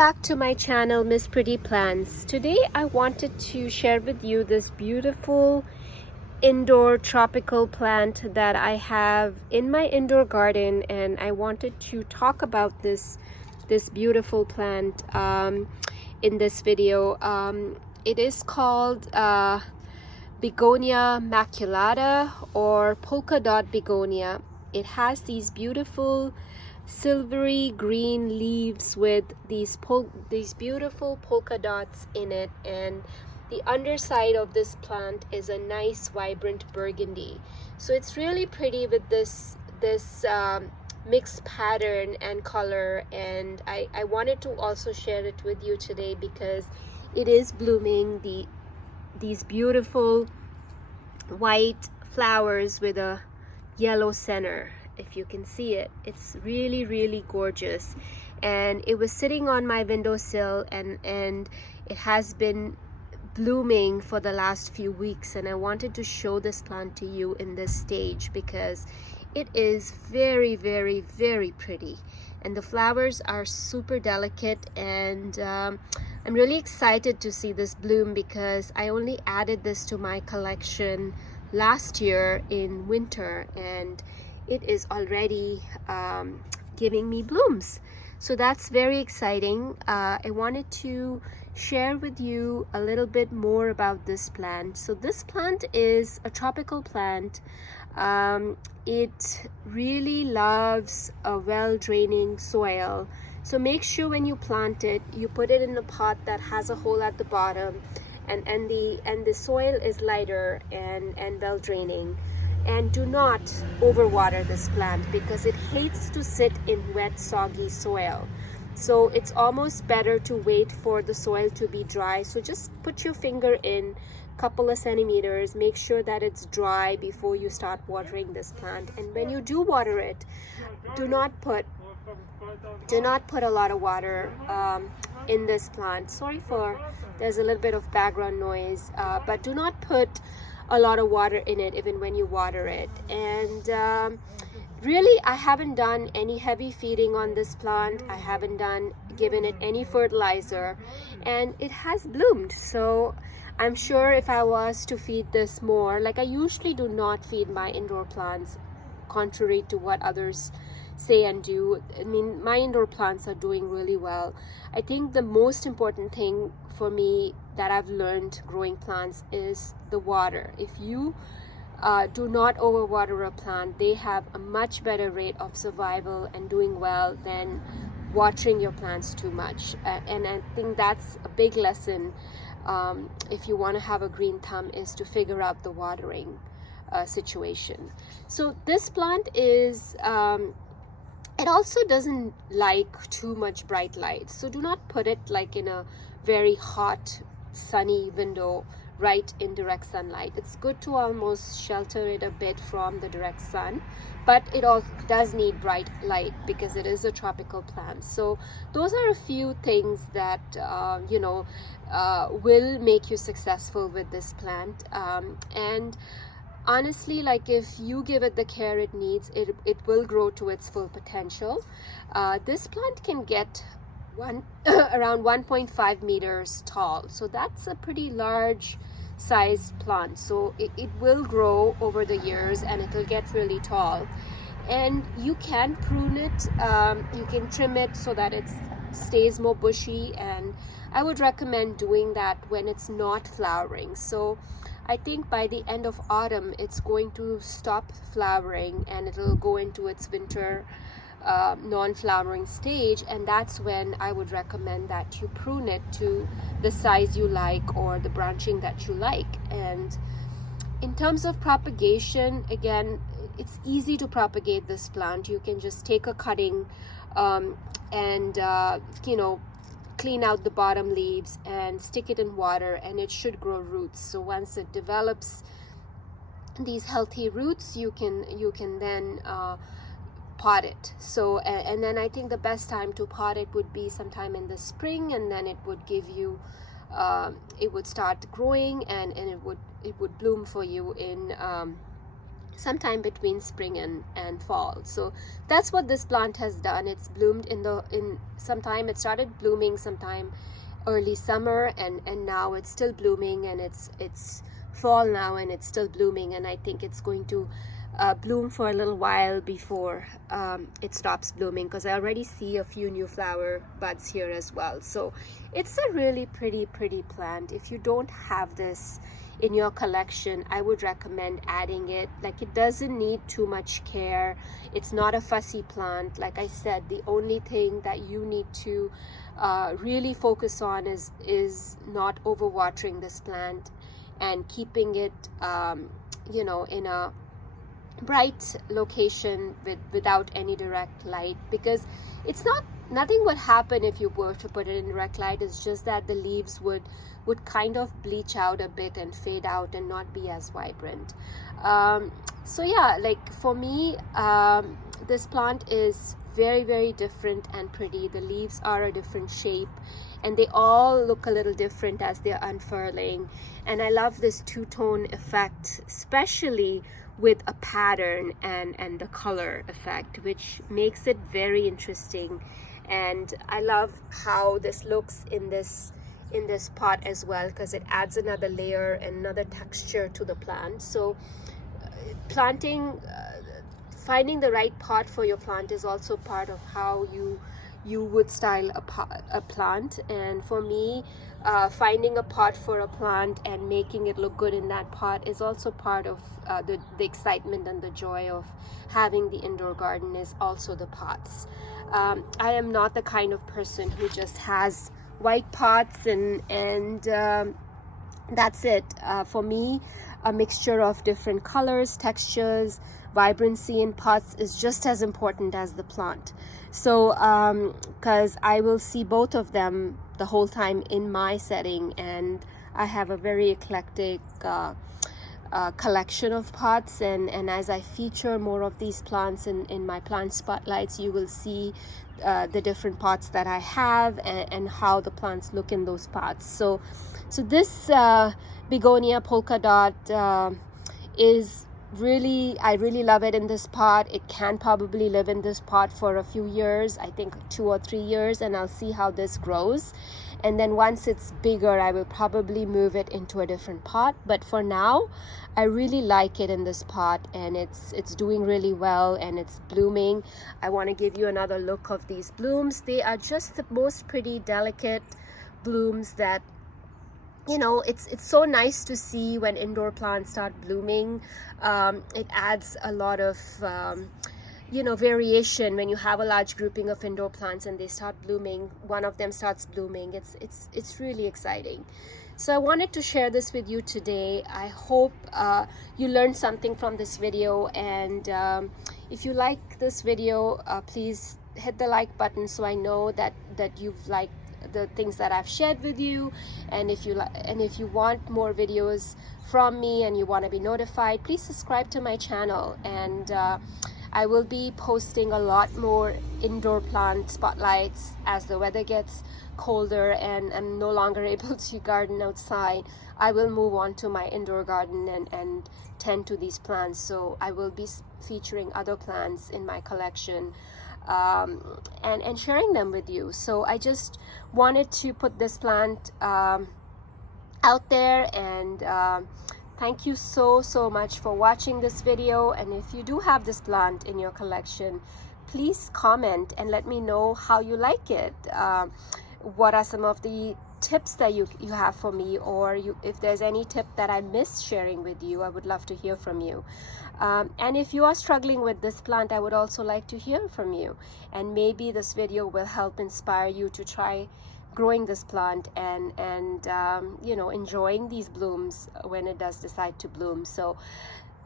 back to my channel, Miss Pretty Plants. Today I wanted to share with you this beautiful indoor tropical plant that I have in my indoor garden, and I wanted to talk about this beautiful plant in this video. It is called Begonia Maculata or Polka Dot Begonia. It has these beautiful silvery green leaves with these beautiful polka dots in it, and the underside of this plant is a nice vibrant burgundy. So it's really pretty with this mixed pattern and color, and I wanted to also share it with you today because it is blooming these beautiful white flowers with a yellow center. If you can see it, it's really gorgeous, and it was sitting on my windowsill and it has been blooming for the last few weeks, and I wanted to show this plant to you in this stage because it is very pretty, and the flowers are super delicate, and I'm really excited to see this bloom because I only added this to my collection last year in winter, and it is already giving me blooms. So that's very exciting. I wanted to share with you a little bit more about this plant. So this plant is a tropical plant. It really loves a well-draining soil. So make sure when you plant it, you put it in a pot that has a hole at the bottom, and the soil is lighter and well-draining. And do not overwater this plant because it hates to sit in wet, soggy soil. So it's almost better to wait for the soil to be dry. So just put your finger in a couple of centimeters, make sure that it's dry before you start watering this plant. And when you do water it, do not put a lot of water in this plant. Sorry for there's a little bit of background noise, but do not put a lot of water in it even when you water it. And really, I haven't done any heavy feeding on this plant. I haven't given it any fertilizer, and it has bloomed. So I'm sure if I was to feed this more, like I usually do not feed my indoor plants, contrary to what others say and do. I mean, my indoor plants are doing really well. I think the most important thing for me that I've learned growing plants is the water. If you do not overwater a plant, they have a much better rate of survival and doing well than watering your plants too much. And I think that's a big lesson if you want to have a green thumb, is to figure out the watering situation. So this plant is it also doesn't like too much bright light, so do not put it like in a very hot sunny window right in direct sunlight. It's good to almost shelter it a bit from the direct sun, but it all does need bright light because it is a tropical plant. So those are a few things that will make you successful with this plant. And honestly, like if you give it the care it needs, it will grow to its full potential. This plant can get around 1.5 meters tall, so that's a pretty large sized plant. So it will grow over the years and it will get really tall, and you can prune it, you can trim it so that it stays more bushy, and I would recommend doing that when it's not flowering. So I think by the end of autumn it's going to stop flowering and it'll go into its winter non-flowering stage, and that's when I would recommend that you prune it to the size you like or the branching that you like. And in terms of propagation, again, it's easy to propagate this plant. You can just take a cutting and clean out the bottom leaves and stick it in water, and it should grow roots. So once it develops these healthy roots, you can then pot it. So and then I think the best time to pot it would be sometime in the spring, and then it would give you it would start growing, and it would bloom for you in sometime between spring and fall. So that's what this plant has done. It's bloomed in sometime, it started blooming sometime early summer, and now it's still blooming, and it's fall now and it's still blooming, and I think it's going to bloom for a little while before it stops blooming, because I already see a few new flower buds here as well. So it's a really pretty plant. If you don't have this in your collection, I would recommend adding it. Like, it doesn't need too much care. It's not a fussy plant. Like I said, the only thing that you need to really focus on is not overwatering this plant and keeping it you know, in a bright location without any direct light, because nothing would happen if you were to put it in direct light. It's just that the leaves would kind of bleach out a bit and fade out and not be as vibrant. So yeah, like for me, this plant is very different and pretty. The leaves are a different shape, and they all look a little different as they're unfurling. And I love this two-tone effect, especially with a pattern and the color effect, which makes it very interesting. And I love how this looks in this pot as well, because it adds another layer and another texture to the plant. So finding the right pot for your plant is also part of how you would style a plant. And for me, finding a pot for a plant and making it look good in that pot is also part of the excitement and the joy of having the indoor garden, is also the pots. I am not the kind of person who just has white pots and that's it. For me, a mixture of different colors, textures, vibrancy in pots is just as important as the plant. So because I will see both of them the whole time in my setting, and I have a very eclectic collection of pots, and as I feature more of these plants in my plant spotlights, you will see the different pots that I have and how the plants look in those pots. So this Begonia Polka Dot is really, I really love it in this pot. It can probably live in this pot for a few years, I think 2 or 3 years, and I'll see how this grows. And then once it's bigger, I will probably move it into a different pot. But for now, I really like it in this pot, and it's doing really well, and it's blooming. I want to give you another look of these blooms. They are just the most pretty, delicate blooms that, you know, it's so nice to see when indoor plants start blooming. It adds a lot of you know, variation when you have a large grouping of indoor plants and they start blooming. One of them starts blooming. It's really exciting. So I wanted to share this with you today. I hope you learned something from this video, and if you like this video, please hit the like button so I know that you've liked the things that I've shared with you. And if you want more videos from me and you want to be notified, please subscribe to my channel. And I will be posting a lot more indoor plant spotlights as the weather gets colder and I'm no longer able to garden outside. I will move on to my indoor garden and tend to these plants. So I will be featuring other plants in my collection and sharing them with you. So I just wanted to put this plant out there, and thank you so much for watching this video. And if you do have this plant in your collection, please comment and let me know how you like it. What are some of the tips that you have for me, or if there's any tip that I missed sharing with you, I would love to hear from you. And if you are struggling with this plant, I would also like to hear from you, and maybe this video will help inspire you to try growing this plant and you know, enjoying these blooms when it does decide to bloom. So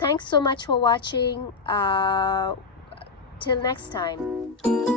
thanks so much for watching. Till next time.